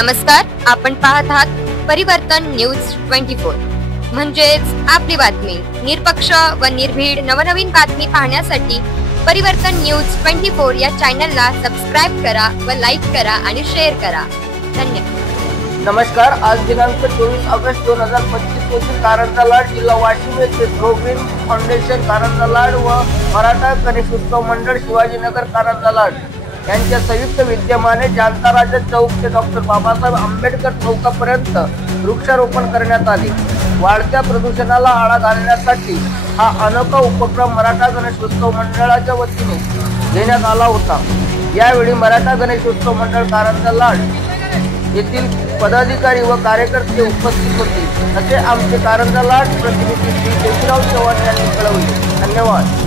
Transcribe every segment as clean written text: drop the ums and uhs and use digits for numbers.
नमस्कार, आपण पाहत आहात परिवर्तन न्यूज 24 म्हणजेच आपली बातमी। निरपक्ष व निर्भीड नवनवीन बातमी पाहण्यासाठी परिवर्तन न्यूज 24 या चॅनलला सबस्क्राइब करा व लाईक करा आणि शेअर करा। धन्यवाद। नमस्कार, आज दिनांक 24 ऑगस्ट 2025 रोजी कारंजा लाड जिल्हा वाशिम येथे ग्रोग्रीन फाउंडेशन कारंजा लाड व मराठा गणेशोत्सव मंडळ शिवाजीनगर कारंजा लाड यांच्या संयुक्त विद्यमाने जनता राजा चौक ते डॉक्टर बाबासाहेब आंबेडकर चौकापर्यंत वृक्षारोपण करण्यात आले। वाढत्या प्रदूषणाला आळा घालण्यासाठी हा अनोखा उपक्रम मराठा गणेशोत्सव मंडळाच्या वतीने घेण्यात आला होता। यावेळी मराठा गणेशोत्सव मंडळ कारंजा लाड येथील पदाधिकारी व कार्यकर्ते उपस्थित होते, असे आमचे कारंजा लाड प्रतिनिधी श्री देवीराव चव्हाण यांनी कळवले। धन्यवाद।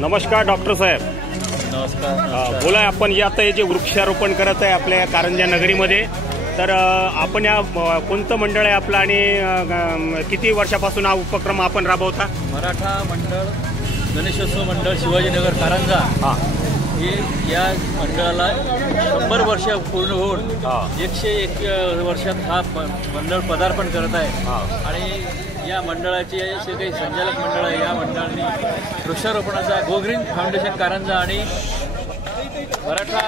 नमस्कार डॉक्टर साहेब। नमस्कार। बोला, आपण आता हे जे वृक्षारोपण करत आहे आपल्या कारंजा नगरीमध्ये, तर आपण या कोणतं मंडळ आहे आपलं आणि किती वर्षापासून हा उपक्रम आपण राबवता? मराठा मंडळ गणेशोत्सव मंडळ शिवाजीनगर कारंजा हे या मंडळाला 100 वर्ष पूर्ण होऊन 101 वर्षात हा मंडळ पदार्पण करत आहे। आणि या मंडळाचे जे काही संचालक मंडळ आहे, या मंडळाने वृक्षारोपणाचा ग्रोग्रीन फाउंडेशन कारंजा आणि मराठा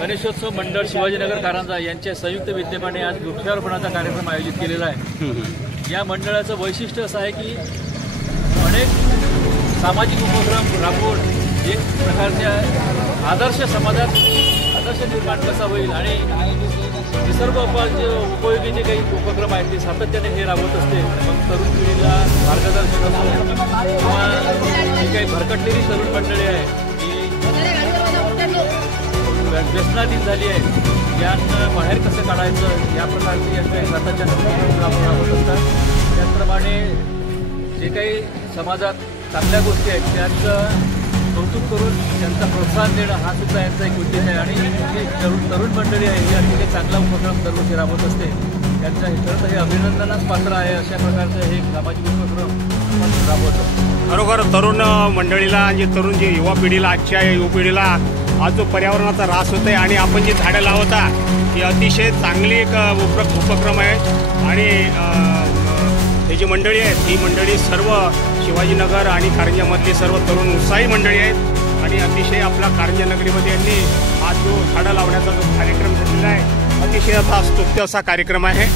गणेशोत्सव मंडळ शिवाजीनगर कारंजा यांच्या संयुक्त विद्यमाने आज वृक्षारोपणाचा कार्यक्रम आयोजित केलेला आहे। या मंडळाचं वैशिष्ट्य असं आहे की अनेक सामाजिक उपक्रम राबवून एक प्रकारच्या आदर्श समाजात आदर्श निर्माण कसा होईल आणि निसर्ग उपयोगी जे काही उपक्रम आहेत ते सातत्याने हे राबवत असते। मग तरुण पिढीला मार्गदर्शन असो किंवा जी काही भरकटलेली तरुण मंडळी आहे ती व्यसनाधीन झाली आहे, यांना बाहेर कसं काढायचं या प्रकारचे यांचे सातत्याने राबवत असतात। त्याचप्रमाणे जे काही समाजात चांगल्या गोष्टी आहेत त्यांचं कौतुक करून त्यांचा प्रोत्साहन देणं हा सुद्धा यांचा एक उद्देश आहे। आणि जी तरुण मंडळी आहे या ठिकाणी चांगला उपक्रम दरवर्षी राबवत असते, त्यांचं हे खरं तर हे अभिनंदनास पात्र आहे। अशा प्रकारचं हे सामाजिक उपक्रम आपण राबवतो। खरोखर तरुण मंडळीला आणि तरुण जी युवा पिढीला, आजच्या युवा पिढीला आज जो पर्यावरणाचा ऱ्हास होत आहे आणि आपण जी झाडं लावता ही अतिशय चांगली एक उपक्रम आहे। आणि ही जी मंडळी आहेत ही मंडळी सर्व शिवाजीनगर आणि कारंजामधली सर्व तरुण उत्साही मंडळी आहेत आणि अतिशय आपला कारंजा नगरीमध्ये यांनी आज जो झाडं लावण्याचा जो कार्यक्रम झालेला आहे अतिशय असा स्तुत्य असा कार्यक्रम आहे।